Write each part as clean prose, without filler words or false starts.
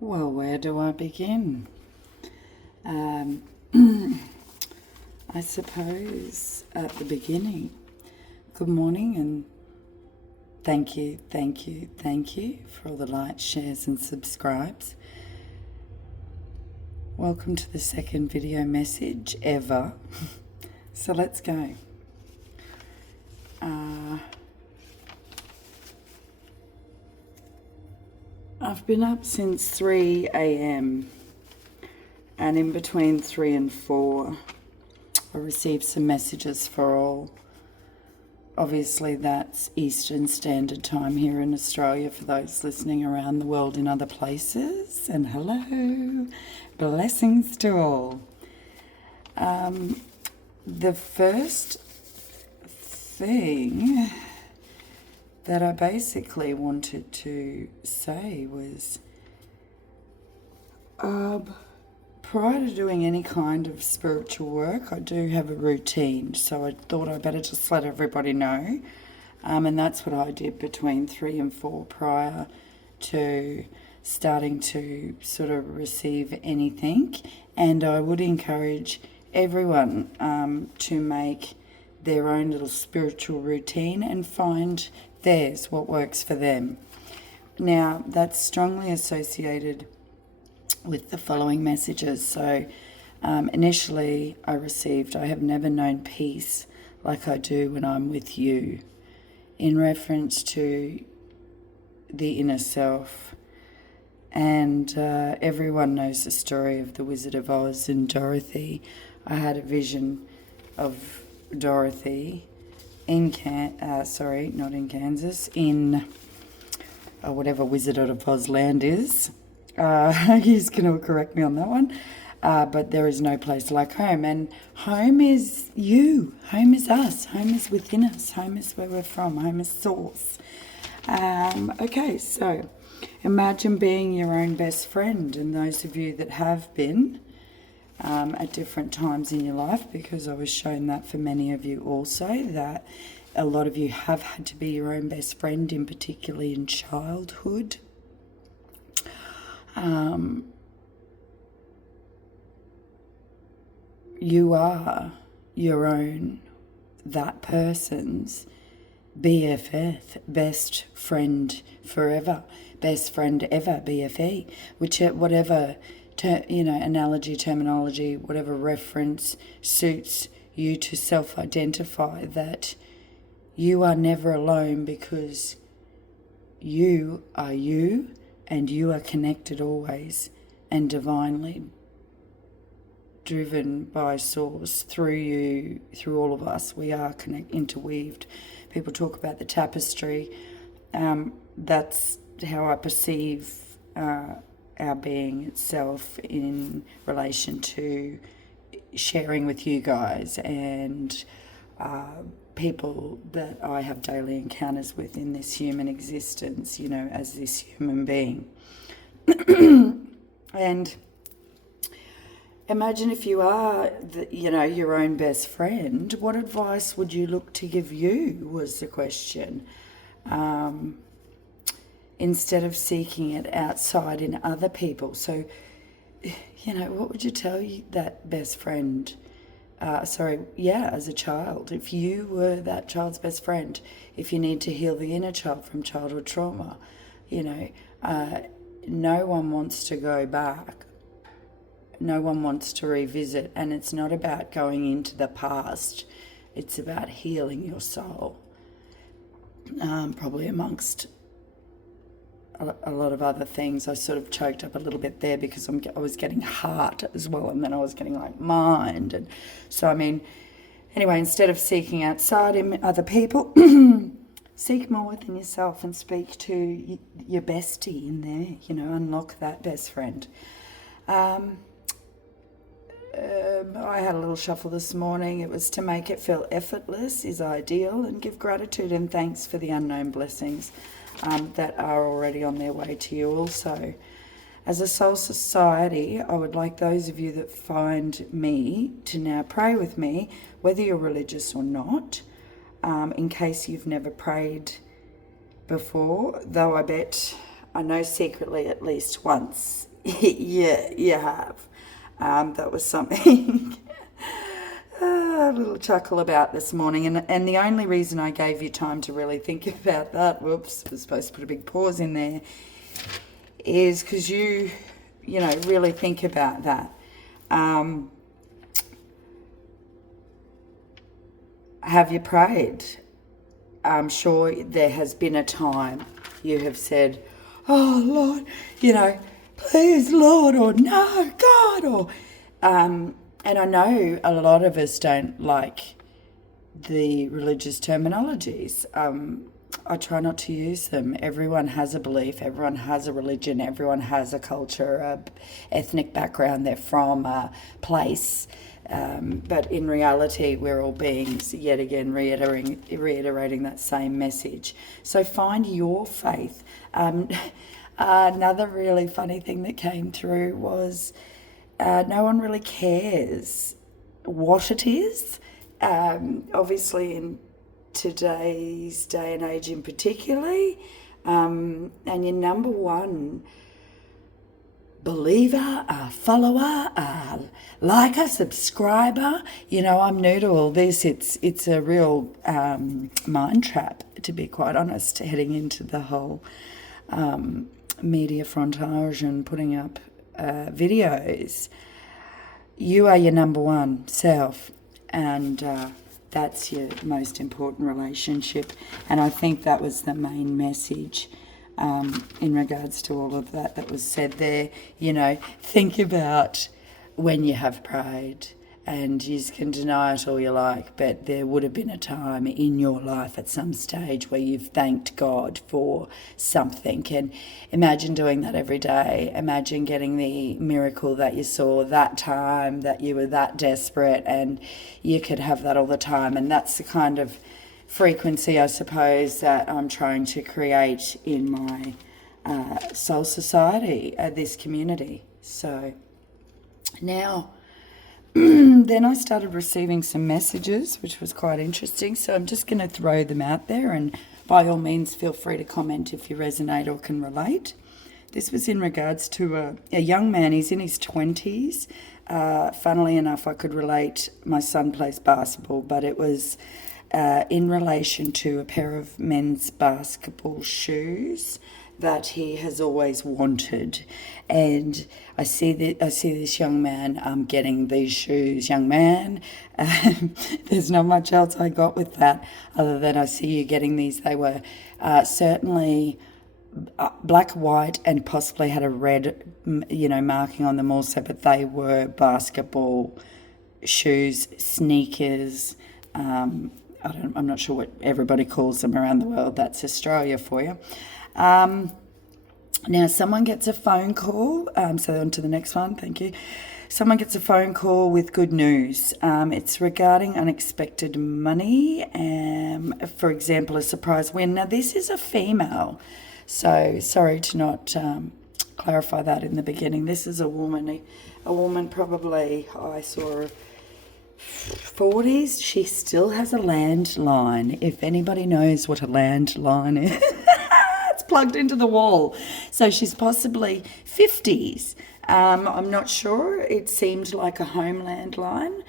Well, where do I begin? Um, I suppose at the beginning. Good morning and thank you for all the likes, shares and subscribes. Welcome to the second video message ever. So let's go. I've been up since 3 a.m. and in between 3 and 4 I received some messages for all. Obviously that's Eastern Standard Time here in Australia for those listening around the world in other places. And hello, blessings to all. The first thing that I basically wanted to say was prior to doing any kind of spiritual work, I do have a routine, so I thought I better just let everybody know. And that's what I did between 3 and 4 prior to starting to sort of receive anything. And I would encourage everyone to make their own little spiritual routine and find theirs, what works for them. Now, that's strongly associated with the following messages. So initially I have never known peace like I do when I'm with you, in reference to the inner self. And everyone knows the story of the Wizard of Oz and Dorothy. I had a vision of Dorothy in not in Kansas, in whatever Wizard of Oz land is. He's going to correct me on that one. But there is no place like home. And home is you. Home is us. Home is within us. Home is where we're from. Home is source. Okay, so imagine being your own best friend. And those of you that have been at different times in your life, because I was shown that for many of you also, that a lot of you have had to be your own best friend, in particularly in childhood. You are your own, that person's BFF, best friend forever, best friend ever, BFE, whatever analogy, terminology, whatever reference suits you to self-identify, that you are never alone, because you are you and you are connected always and divinely driven by source through you, through all of us. We are interweaved. People talk about the tapestry. That's how I perceive our being itself in relation to sharing with you guys and people that I have daily encounters with in this human existence, as this human being. And imagine if you are, your own best friend, what advice would you look to give you, was the question. Instead of seeking it outside in other people. So, what would you tell that best friend? As a child, if you were that child's best friend, if you need to heal the inner child from childhood trauma, no one wants to go back. No one wants to revisit, and it's not about going into the past. It's about healing your soul, probably amongst a lot of other things. I sort of choked up a little bit there because I was getting heart as well, and then I was getting like mind. And so, anyway, instead of seeking outside in other people, seek more within yourself and speak to your bestie in there, unlock that best friend. I had a little shuffle this morning. It was to make it feel effortless is ideal, and give gratitude and thanks for the unknown blessings that are already on their way to you also. As a soul society, I would like those of you that find me to now pray with me, whether you're religious or not, in case you've never prayed before, though I bet I know secretly at least once Yeah, you have. That was something a little chuckle about this morning. And the only reason I gave you time to really think about that, whoops, I was supposed to put a big pause in there, is because you really think about that. Have you prayed? I'm sure there has been a time you have said, "Oh Lord, please Lord," or "No God," or and I know a lot of us don't like the religious terminologies. I try not to use them. Everyone has a belief, everyone has a religion, everyone has a culture, a ethnic background they're from, a place. But in reality, we're all beings, yet again, reiterating that same message. So find your faith. Another really funny thing that came through was no one really cares what it is. Obviously, in today's day and age in particularly, and your number one believer, a follower, a liker, subscriber. I'm new to all this. It's a real mind trap, to be quite honest, heading into the whole media frontage and putting up videos. You are your number one self, and that's your most important relationship. And I think that was the main message in regards to all of that was said there. Think about when you have prayed, and you can deny it all you like, but there would have been a time in your life at some stage where you've thanked God for something. And imagine doing that every day. Imagine getting the miracle that you saw that time, that you were that desperate, and you could have that all the time. And that's the kind of frequency, I suppose, that I'm trying to create in my soul society, this community. So now, then I started receiving some messages, which was quite interesting. So I'm just going to throw them out there, and by all means, feel free to comment if you resonate or can relate. This was in regards to a young man. He's in his 20s. Funnily enough, I could relate. My son plays basketball, but it was in relation to a pair of men's basketball shoes that he has always wanted. And I see this young man getting these shoes. Young man, there's not much else I got with that other than I see you getting these. They were certainly black, white, and possibly had a red, marking on them also, but they were basketball shoes, sneakers. I'm not sure what everybody calls them around the world. That's Australia for you. Now, someone gets a phone call. So on to the next one. Thank you. Someone gets a phone call with good news. It's regarding unexpected money. For example, a surprise win. Now, this is a female. So sorry to not clarify that in the beginning. This is a woman. A woman probably, I saw her 40s. She still has a landline. If anybody knows what a landline is, it's plugged into the wall. So she's possibly 50s. I'm not sure. It seemed like a home landline.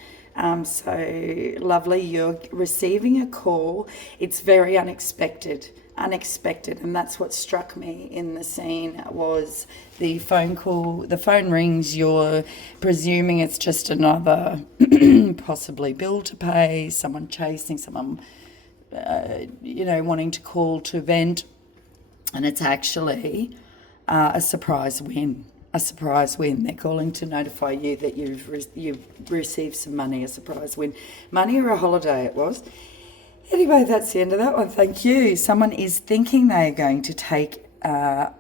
So lovely. You're receiving a call. It's very unexpected, and that's what struck me in the scene was the phone call. The phone rings. You're presuming it's just another possibly bill to pay, someone chasing, someone wanting to call to vent, and it's actually a surprise win. They're calling to notify you that you've received some money. A surprise win, money or a holiday it was. Anyway, that's the end of that one. Thank you. Someone is thinking they are going to take out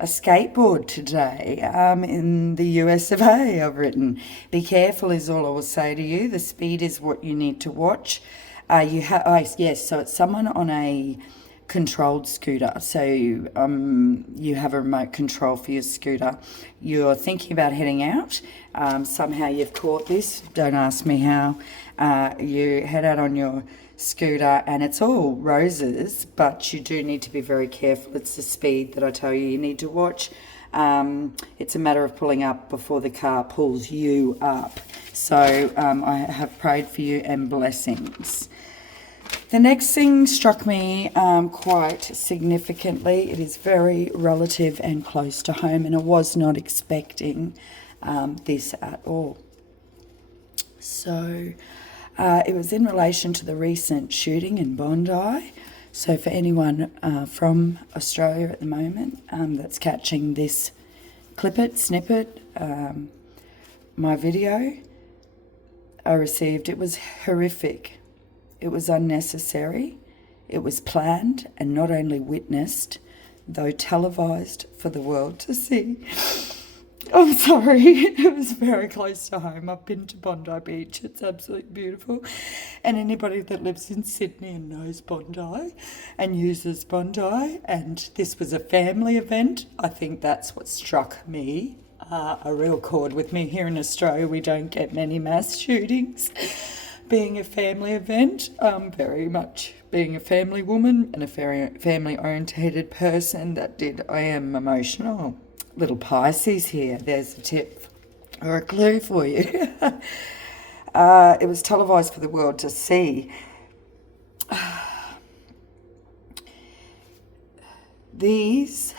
a skateboard today in the US of A. I've written, be careful is all I will say to you. The speed is what you need to watch. So it's someone on a controlled scooter. So you have a remote control for your scooter. You're thinking about heading out. Somehow you've caught this. Don't ask me how. You head out on your scooter and it's all roses, but you do need to be very careful. It's the speed that I tell you need to watch. It's a matter of pulling up before the car pulls you up. So I have prayed for you and blessings. The next thing struck me quite significantly. It is very relative and close to home, and I was not expecting this at all. So it was in relation to the recent shooting in Bondi. So for anyone from Australia at the moment that's catching this snippet, my video I received, it was horrific. It was unnecessary. It was planned and not only witnessed, though televised for the world to see. I'm sorry, it was very close to home. I've been to Bondi Beach. It's absolutely beautiful. And anybody that lives in Sydney and knows Bondi and uses Bondi, and this was a family event, I think that's what struck me, a real chord with me. Here in Australia, we don't get many mass shootings. Being a family event, very much being a family woman and a very family-orientated person, I am emotional. Little Pisces here. There's a tip or a clue for you. It was televised for the world to see. These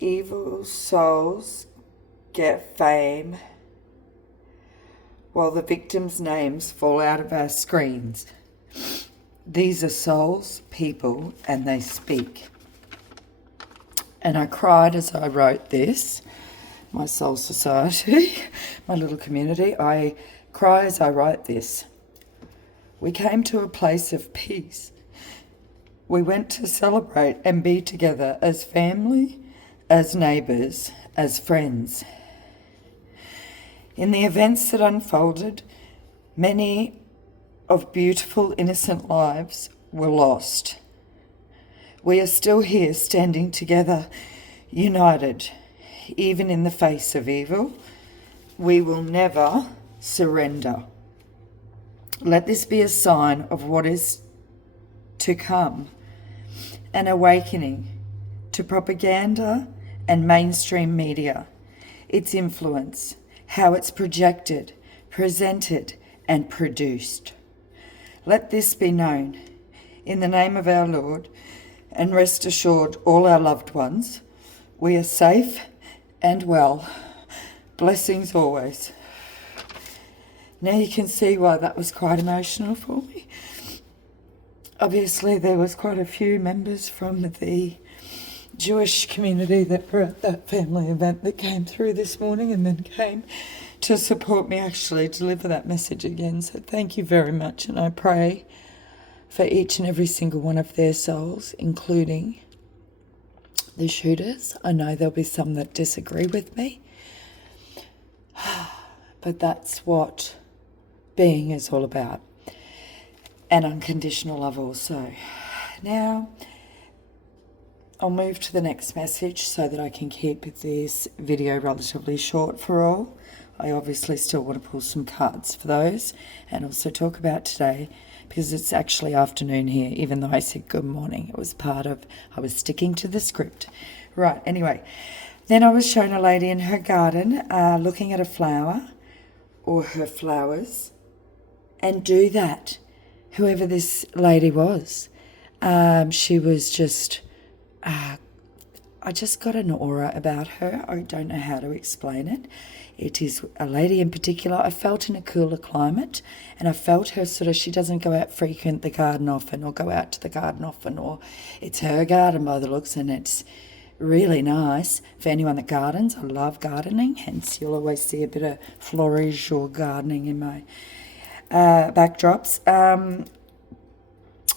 evil souls get fame while the victims' names fall out of our screens. These are souls, people, and they speak. And I cried as I wrote this, my soul society, my little community. I cry as I write this. We came to a place of peace. We went to celebrate and be together as family, as neighbours, as friends. In the events that unfolded, many of beautiful, innocent lives were lost. We are still here standing together, united, even in the face of evil. We will never surrender. Let this be a sign of what is to come, an awakening to propaganda and mainstream media, its influence, how it's projected, presented, and produced. Let this be known in the name of our Lord, and rest assured, all our loved ones, we are safe and well. Blessings always. Now you can see why that was quite emotional for me. Obviously, there was quite a few members from the Jewish community that were at that family event that came through this morning and then came to support me actually deliver that message again. So thank you very much, and I pray for each and every single one of their souls, including the shooters. I know there'll be some that disagree with me, but that's what being is all about, and unconditional love also. Now, I'll move to the next message so that I can keep this video relatively short for all. I obviously still want to pull some cards for those and also talk about today, because it's actually afternoon here, even though I said good morning. It was I was sticking to the script. Right, anyway. Then I was shown a lady in her garden looking at a flower or her flowers, and do that, whoever this lady was. She was just... I just got an aura about her. I don't know how to explain it. It is a lady in particular. I felt in a cooler climate, and I felt her she doesn't go out frequent the garden often, or go out to the garden often, or it's her garden by the looks, and it's really nice for anyone that gardens. I love gardening, hence you'll always see a bit of flourish or gardening in my backdrops.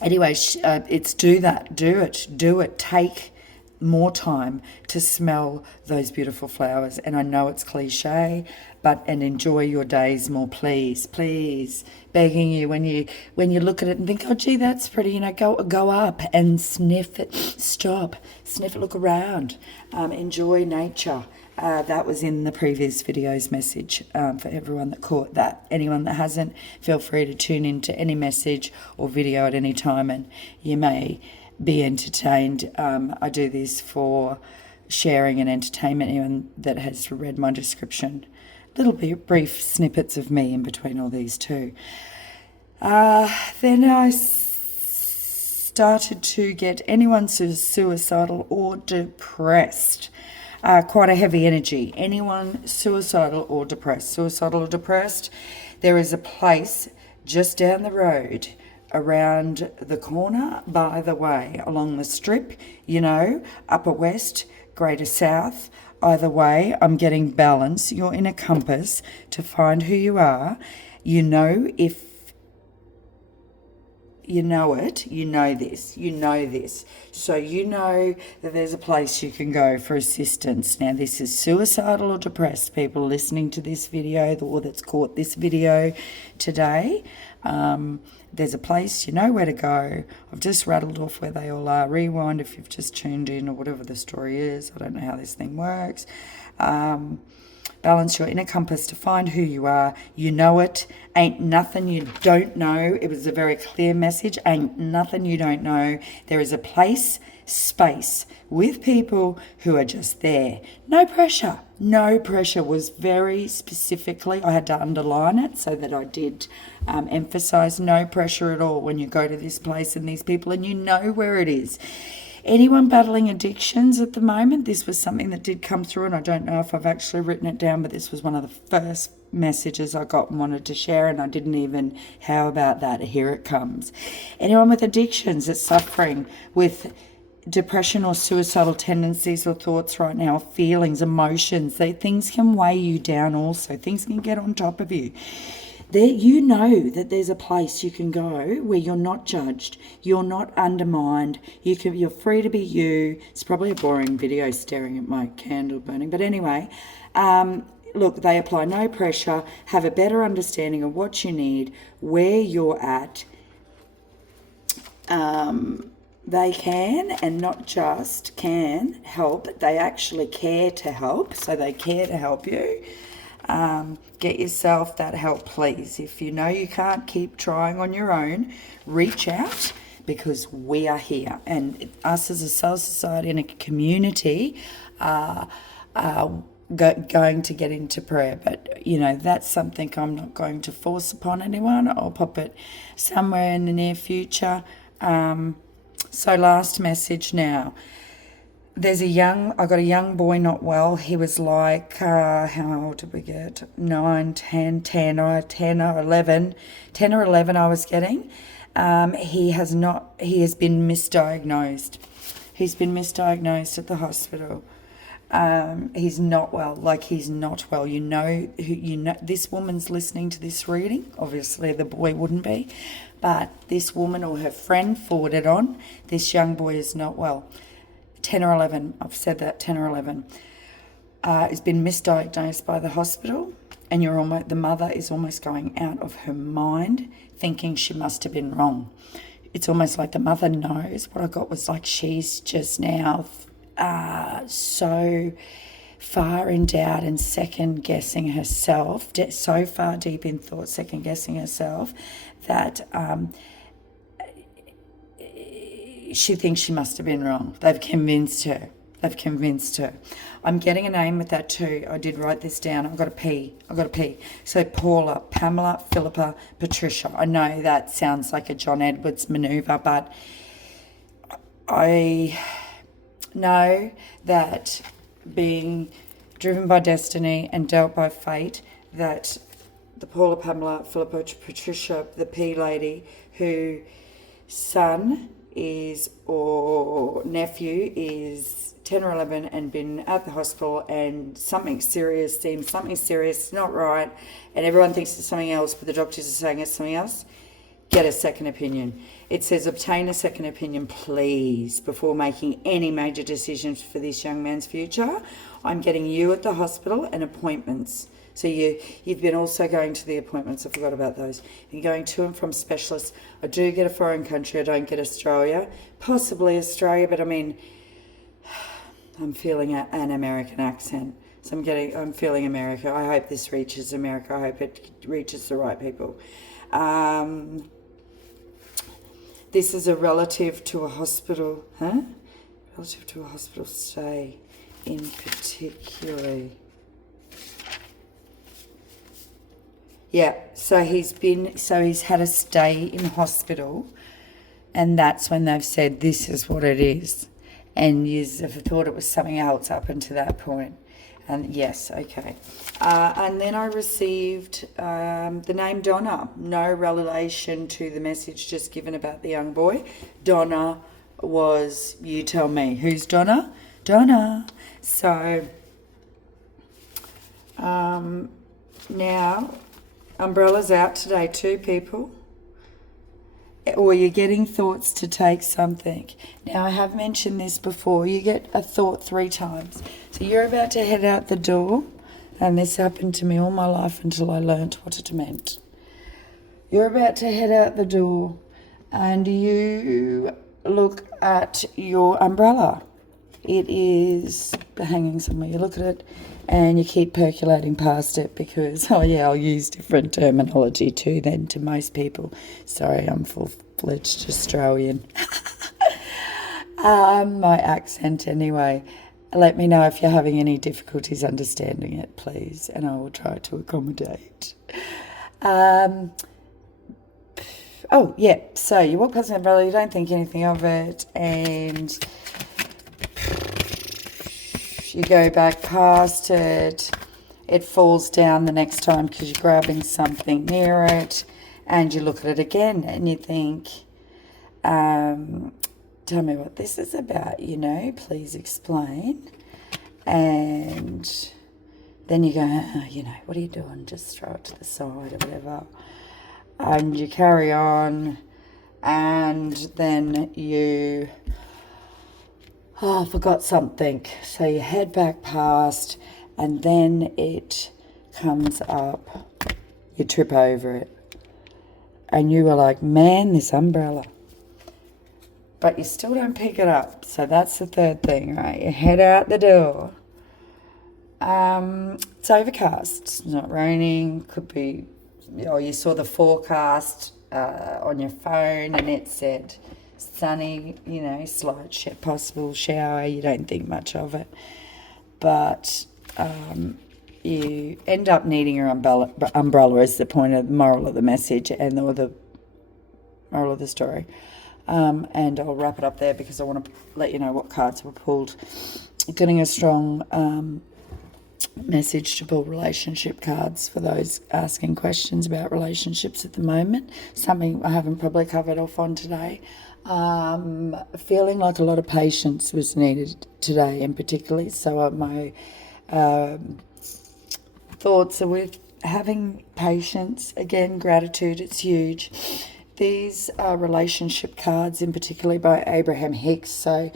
Anyway, it's do it. Take more time to smell those beautiful flowers. And I know it's cliche, and enjoy your days more, please, begging you, when you look at it and think, oh gee, that's pretty, go up and sniff it, stop, sniff it, look around, enjoy nature, That was in the previous video's message for everyone that caught that. Anyone that hasn't, feel free to tune into any message or video at any time and you may be entertained. I do this for sharing and entertainment. Anyone that has read my description, little bit brief snippets of me in between all these too. Then I started to get anyone who's suicidal or depressed. Quite a heavy energy. Anyone suicidal or depressed. Suicidal or depressed, there is a place just down the road, around the corner, by the way, along the strip, Upper West, Greater South. Either way, I'm getting balance. You're in a compass to find who you are. If you know it, you know this. So you know that there's a place you can go for assistance. Now, this is suicidal or depressed people listening to this video or that's caught this video today. There's a place, you know where to go. I've just rattled off where they all are. Rewind if you've just tuned in or whatever the story is. I don't know how this thing works. Balance your inner compass to find who you are. You know it. Ain't nothing you don't know. It was a very clear message. Ain't nothing you don't know. There is a space with people who are just there. No pressure. No pressure was very specifically, I had to underline it so that I did emphasize no pressure at all when you go to this place and these people and you know where it is. Anyone battling addictions at the moment, this was something that did come through, and I don't know if I've actually written it down, but this was one of the first messages I got and wanted to share, and I didn't even, how about that? Here it comes. Anyone with addictions that's suffering with depression or suicidal tendencies or thoughts right now, feelings, emotions, things can weigh you down also. Things can get on top of you. There, you know that there's a place you can go where you're not judged, you're not undermined, you're free to be you. It's probably a boring video staring at my candle burning, but anyway, look, they apply no pressure, have a better understanding of what you need, where you're at. They can, and not just can, help. They actually care to help, so they care to help you. Get yourself that help, please. If you know you can't keep trying on your own, reach out, because we are here. And us as a soul society and a community are going to get into prayer. But, that's something I'm not going to force upon anyone. I'll pop it somewhere in the near future. So last message now. I got a young boy not well. He was like, how old did we get? 9, 10 or 11 I was getting. He has been misdiagnosed. He's been misdiagnosed at the hospital. He's not well. He's not well. This woman's listening to this reading. Obviously the boy wouldn't be, but this woman or her friend forwarded on. This young boy is not well. 10 or 11, I've said that, 10 or 11, has been misdiagnosed by the hospital, and the mother is almost going out of her mind, thinking she must have been wrong. It's almost like the mother knows. What I got was she's just now so far in doubt and second-guessing herself, so far deep in thought, second-guessing herself, that she thinks she must have been wrong. They've convinced her. I'm getting a name with that too. I did write this down. I've got a P. So Paula, Pamela, Philippa, Patricia. I know that sounds like a John Edwards maneuver, but I know that being driven by destiny and dealt by fate, that the Paula, Pamela, Philippa, Patricia, the P lady, whose son or nephew is 10 or 11 and been at the hospital, and something serious, not right, and everyone thinks it's something else, but the doctors are saying it's something else. Get a second opinion. It says obtain a second opinion, please, before making any major decisions for this young man's future. I'm getting you at the hospital and appointments. So you've been also going to the appointments. I forgot about those. You're going to and from specialists. I do get a foreign country. I don't get Australia. Possibly Australia, but I'm feeling an American accent. So I'm feeling America. I hope this reaches America. I hope it reaches the right people. This is a relative to a hospital, Relative to a hospital stay in particular. Yeah, so he's had a stay in hospital, and that's when they've said this is what it is. And you've thought it was something else up until that point. And yes, okay. And then I received the name Donna. No relation to the message just given about the young boy. Donna was, you tell me, who's Donna? Donna. So now, umbrella's out today too, people. Or you're getting thoughts to take something. Now, I have mentioned this before. You get a thought 3 times. So you're about to head out the door, and this happened to me all my life until I learnt what it meant. You're about to head out the door, and you look at your umbrella. It is hanging somewhere. You look at it, and you keep percolating past it because, I'll use different terminology too than to most people. Sorry, I'm full-fledged Australian. My accent anyway. Let me know if you're having any difficulties understanding it, please, and I will try to accommodate. So you walk past an umbrella, you don't think anything of it, and you go back past it, it falls down the next time because you're grabbing something near it, and you look at it again and you think, tell me what this is about, please explain. And then you go, what are you doing? Just throw it to the side or whatever. And you carry on, and then you... I forgot something. So you head back past, and then it comes up. You trip over it. And you were like, man, this umbrella. But you still don't pick it up. So that's the third thing, right? You head out the door. It's overcast. It's not raining. Could be, or you saw the forecast on your phone, and it said... sunny, slight possible shower, you don't think much of it. But you end up needing your umbrella is the point of the moral of the message or the moral of the story. And I'll wrap it up there because I want to let you know what cards were pulled. Getting a strong message to pull relationship cards for those asking questions about relationships at the moment. Something I haven't probably covered off on today. Feeling like a lot of patience was needed today, and particularly so my thoughts are with having patience. Again, gratitude, it's huge. These are relationship cards, in particular by Abraham Hicks, so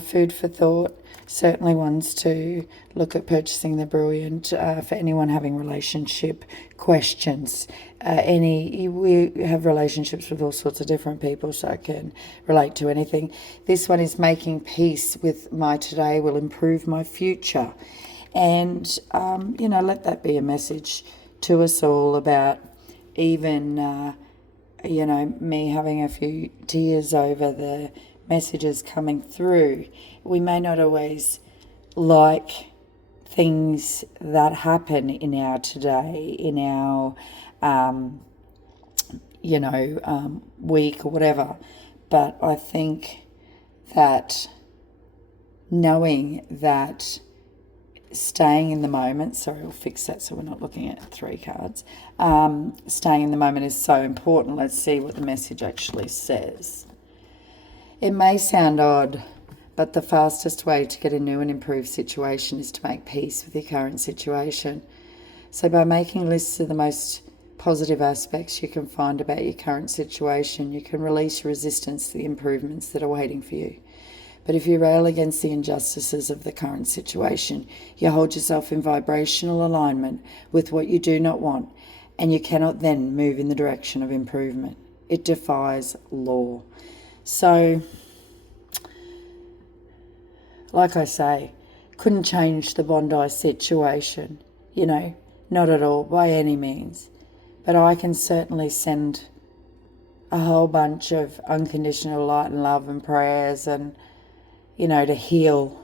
food for thought. Certainly ones to look at purchasing. They're brilliant for anyone having relationship questions. We have relationships with all sorts of different people, so I can relate to anything. This one is making peace with my today will improve my future. And, let that be a message to us all about even, me having a few tears over the messages coming through. We may not always like things that happen in our today, in our, week or whatever. But I think that knowing that staying in the moment, sorry, we'll fix that so we're not looking at 3 cards. Staying in the moment is so important. Let's see what the message actually says. It may sound odd, but the fastest way to get a new and improved situation is to make peace with your current situation. So by making lists of the most positive aspects you can find about your current situation, you can release your resistance to the improvements that are waiting for you. But if you rail against the injustices of the current situation, you hold yourself in vibrational alignment with what you do not want, and you cannot then move in the direction of improvement. It defies law. So, like I say, couldn't change the Bondi situation, you know, not at all, by any means. But I can certainly send a whole bunch of unconditional light and love and prayers and, you know, to heal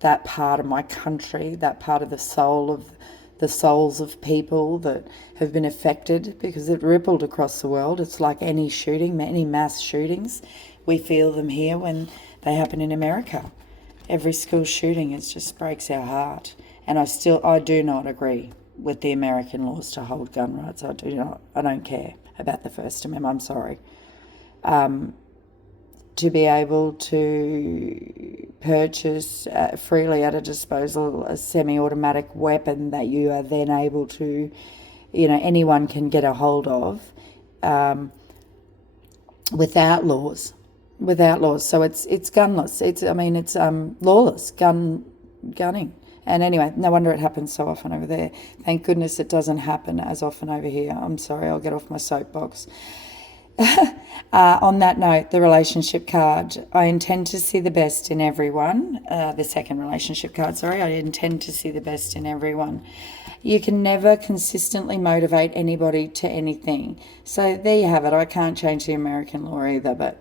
that part of my country, that part of the souls of people that have been affected, because it rippled across the world. It's like any shooting, any mass shootings. We feel them here when they happen in America. Every school shooting, it just breaks our heart. And I do not agree with the American laws to hold gun rights. I don't care about the First Amendment. I'm sorry. To be able to purchase freely at a disposal a semi-automatic weapon that you are then able to, you know, anyone can get a hold of without laws. So it's gunless. It's lawless gunning. And anyway, no wonder it happens so often over there. Thank goodness it doesn't happen as often over here. I'm sorry, I'll get off my soapbox. On that note, the relationship card. I intend to see the best in everyone. The second relationship card, sorry. I intend to see the best in everyone. You can never consistently motivate anybody to anything. So there you have it. I can't change the American law either.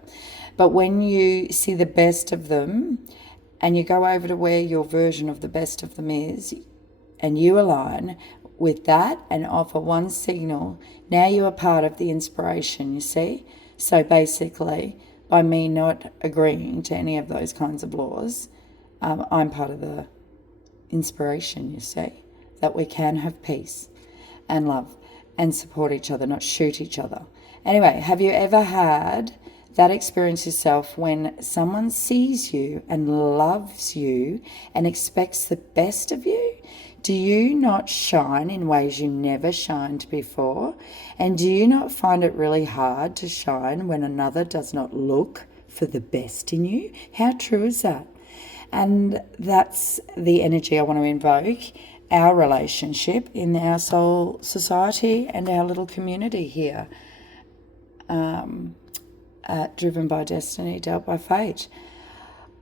But when you see the best of them and you go over to where your version of the best of them is and you align with that and offer one signal, now you are part of the inspiration, you see? So basically, by me not agreeing to any of those kinds of laws, I'm part of the inspiration, you see? That we can have peace and love and support each other, not shoot each other. Anyway, have you ever had that experience yourself when someone sees you and loves you and expects the best of you? Do you not shine in ways you never shined before? And do you not find it really hard to shine when another does not look for the best in you? How true is that? And that's the energy I want to invoke, our relationship in our soul society and our little community here. Driven by destiny, dealt by fate.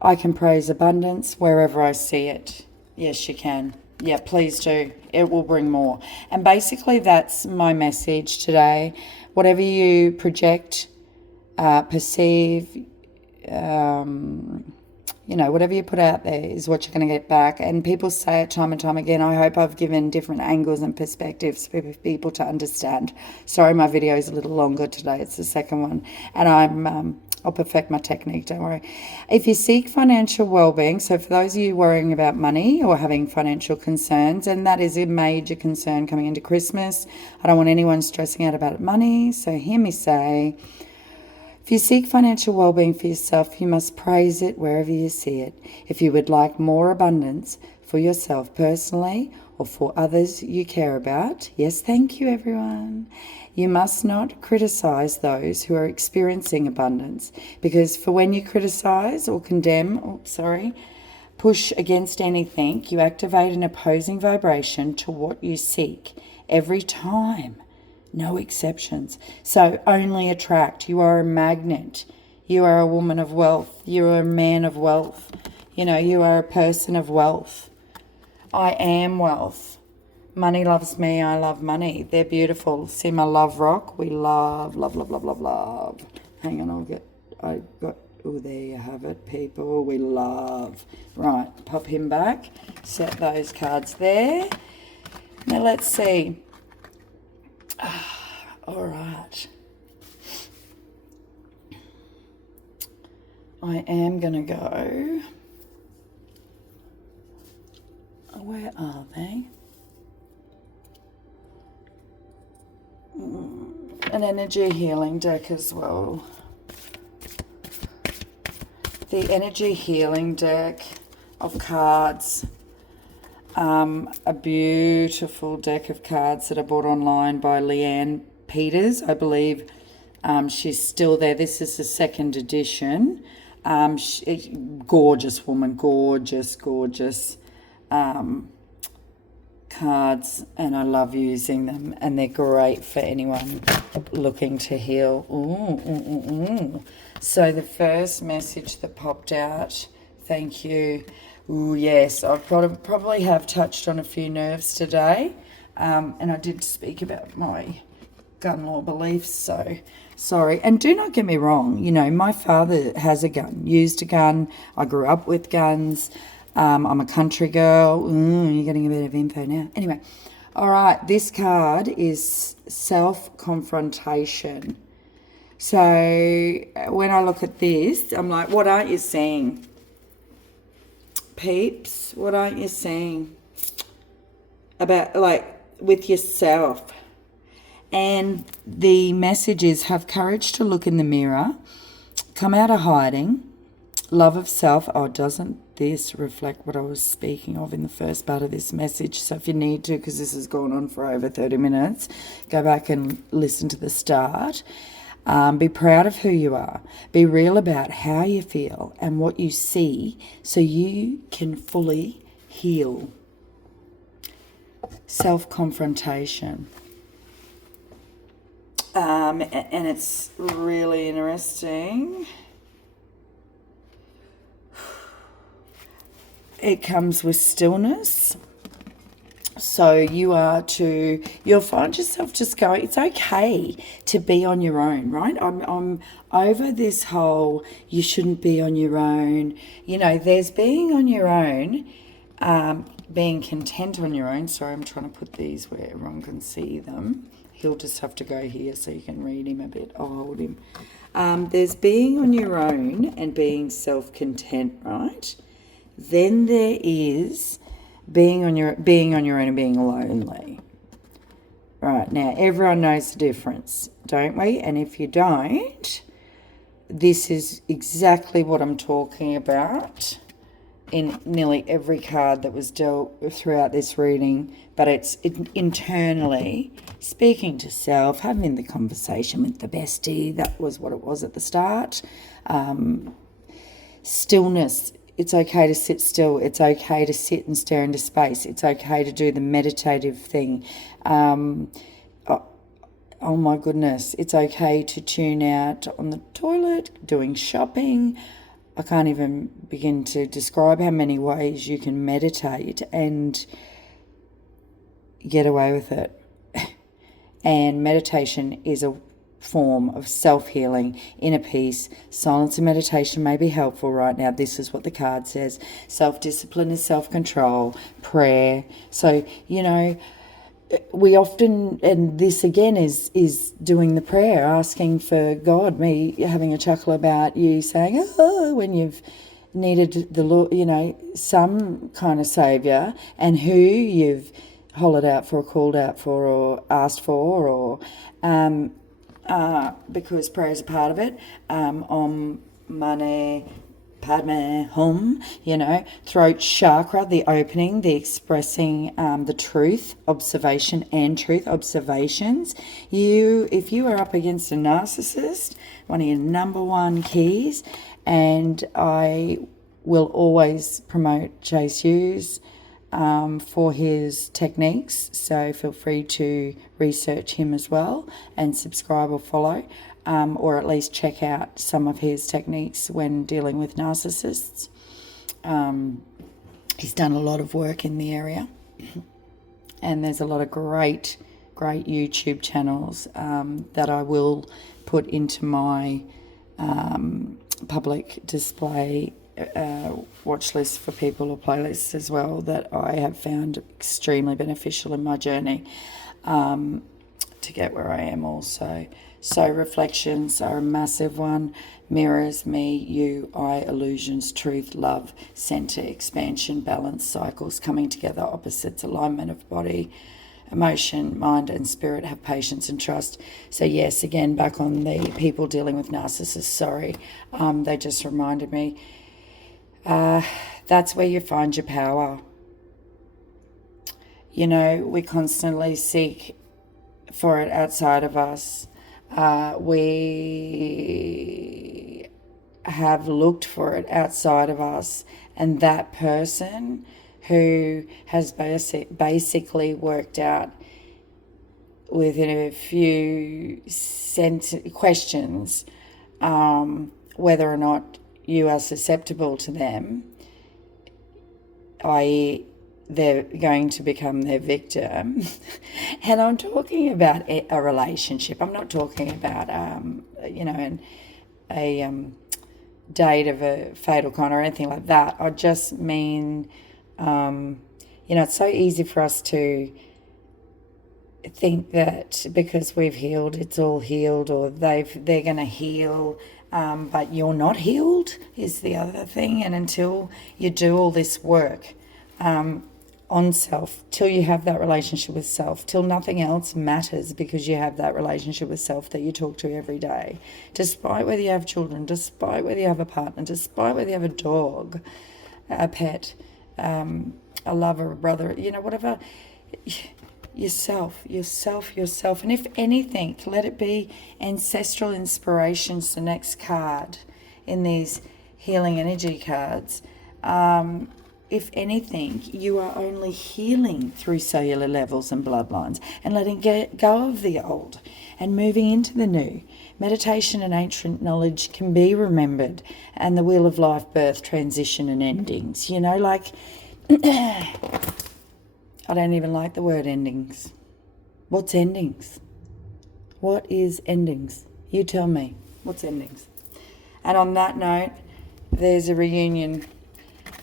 I can praise abundance wherever I see it. Yes, you can. Yeah, please do. It will bring more. And basically that's my message today. Whatever you project, perceive, whatever you put out there is what you're going to get back. And people say it time and time again. I hope I've given different angles and perspectives for people to understand. Sorry, my video is a little longer today. It's the second one. And I'll perfect my technique, don't worry. If you seek financial well-being, so for those of you worrying about money or having financial concerns, and that is a major concern coming into Christmas, I don't want anyone stressing out about money. So hear me say, if you seek financial well-being for yourself, you must praise it wherever you see it. If you would like more abundance for yourself personally or for others you care about, yes, thank you, everyone. You must not criticize those who are experiencing abundance, because for when you criticize or condemn, push against anything, you activate an opposing vibration to what you seek every time. No exceptions. So only attract. You are a magnet. You are a woman of wealth. You are a man of wealth. You are a person of wealth. I am wealth. Money loves me. I love money. They're beautiful. See my love rock? We love, love, love, love, love, love. Hang on, there you have it, people. We love. Right, pop him back. Set those cards there. Now let's see. All right. I am going to go. Where are they? An energy healing deck as well. The energy healing deck of cards. A beautiful deck of cards that I bought online by Leanne Peters. I believe she's still there. This is the second edition. Gorgeous woman, gorgeous cards, and I love using them, and they're great for anyone looking to heal. So the first message that popped out, thank you, Ooh, yes, I probably have touched on a few nerves today, and I did speak about my gun law beliefs, so sorry. And do not get me wrong, my father has a gun, used a gun. I grew up with guns. I'm a country girl. You're getting a bit of info now. Anyway, all right, this card is self-confrontation. So when I look at this, I'm like, what aren't you seeing? Peeps, what aren't you seeing about, with yourself? And the message is, have courage to look in the mirror, come out of hiding, love of self. Oh, doesn't this reflect what I was speaking of in the first part of this message? So if you need to, because this has gone on for over 30 minutes, go back and listen to the start. Be proud of who you are. Be real about how you feel and what you see so you can fully heal. Self-confrontation. And it's really interesting. It comes with stillness. So you'll find yourself just going, it's okay to be on your own, right? I'm over this whole, you shouldn't be on your own. There's being on your own, being content on your own. Sorry, I'm trying to put these where everyone can see them. He'll just have to go here so you can read him a bit. I'll hold him. There's being on your own and being self-content, right? Then there is being on your own and being lonely. Right, now everyone knows the difference, don't we? And if you don't, this is exactly what I'm talking about in nearly every card that was dealt throughout this reading. But it's internally speaking to self, having the conversation with the bestie. That was what it was at the start. Stillness. It's okay to sit still. It's okay to sit and stare into space. It's okay to do the meditative thing. Oh my goodness. It's okay to tune out on the toilet, doing shopping. I can't even begin to describe how many ways you can meditate and get away with it. And meditation is a form of self-healing, inner peace. Silence and meditation may be helpful right now. This is what the card says. Self-discipline is self-control. Prayer. So, we often, and this again is doing the prayer, asking for God, me having a chuckle about you saying, when you've needed the Lord, some kind of saviour, and who you've hollered out for, called out for, or asked for, or because prayer is a part of it. Om Mani Padme Hum, throat chakra, the opening, the expressing the truth, observation and truth, observations. If you are up against a narcissist, one of your number one keys, and I will always promote Chase Hughes for his techniques, so feel free to research him as well and subscribe or follow, or at least check out some of his techniques when dealing with narcissists. He's done a lot of work in the area, and there's a lot of great YouTube channels that I will put into my public display watch list for people, or playlists as well, that I have found extremely beneficial in my journey to get where I am also. So reflections are a massive one. Mirrors, me, you, I, illusions, truth, love, center, expansion, balance, cycles, coming together, opposites, alignment of body, emotion, mind and spirit, have patience and trust. So yes, again, back on the people dealing with narcissists, sorry, they just reminded me, that's where you find your power. We constantly seek for it outside of us. We have looked for it outside of us, and that person who has basically worked out within a few questions whether or not you are susceptible to them, i.e., they're going to become their victim. And I'm talking about a relationship. I'm not talking about, a date of a fatal kind or anything like that. I just mean, it's so easy for us to think that because we've healed, it's all healed, or they're going to heal, but you're not healed is the other thing. And until you do all this work on self, till you have that relationship with self, till nothing else matters because you have that relationship with self that you talk to every day, despite whether you have children, despite whether you have a partner, despite whether you have a dog, a pet, a lover, a brother, whatever. Yourself. And if anything, let it be ancestral inspirations, the next card in these healing energy cards. If anything, you are only healing through cellular levels and bloodlines and letting go of the old and moving into the new. Meditation and ancient knowledge can be remembered, and the wheel of life, birth, transition and endings. I don't even like the word endings. What's endings? What is endings? You tell me. What's endings? And on that note, there's a reunion.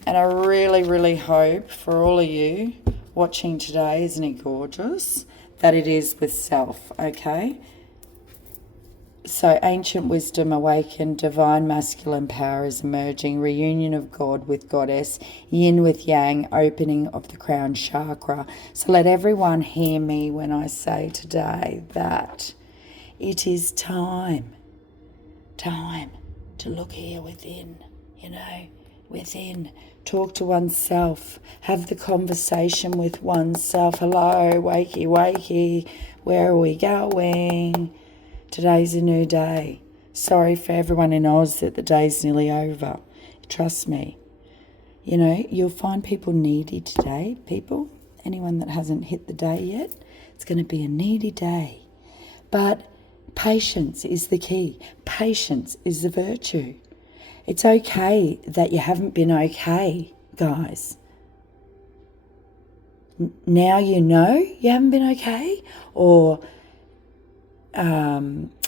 And I really, really hope for all of you watching today, isn't it gorgeous, that it is with self, okay? So ancient wisdom awakened, divine masculine power is emerging, reunion of God with goddess, yin with yang, opening of the crown chakra. So let everyone hear me when I say today that it is time to look here within, within. Talk to oneself, have the conversation with oneself. Hello, wakey, where are we going? Today's a new day. Sorry for everyone in Oz that the day's nearly over. Trust me. You'll find people needy today. Anyone that hasn't hit the day yet, it's going to be a needy day. But patience is the key. Patience is the virtue. It's okay that you haven't been okay, guys. Now you know you haven't been okay, or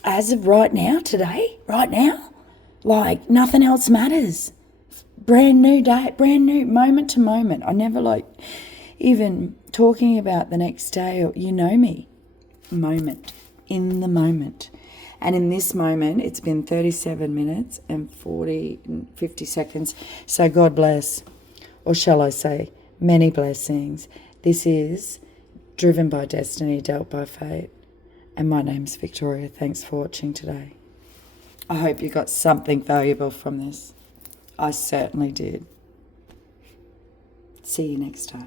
as of right now, today, right now, like nothing else matters. Brand new day, brand new moment to moment. I never even talking about the next day, or me, moment, in the moment. And in this moment, it's been 37 minutes and 50 seconds. So God bless, or shall I say, many blessings. This is Driven by Destiny, Dealt by Fate. And my name's Victoria. Thanks for watching today. I hope you got something valuable from this. I certainly did. See you next time.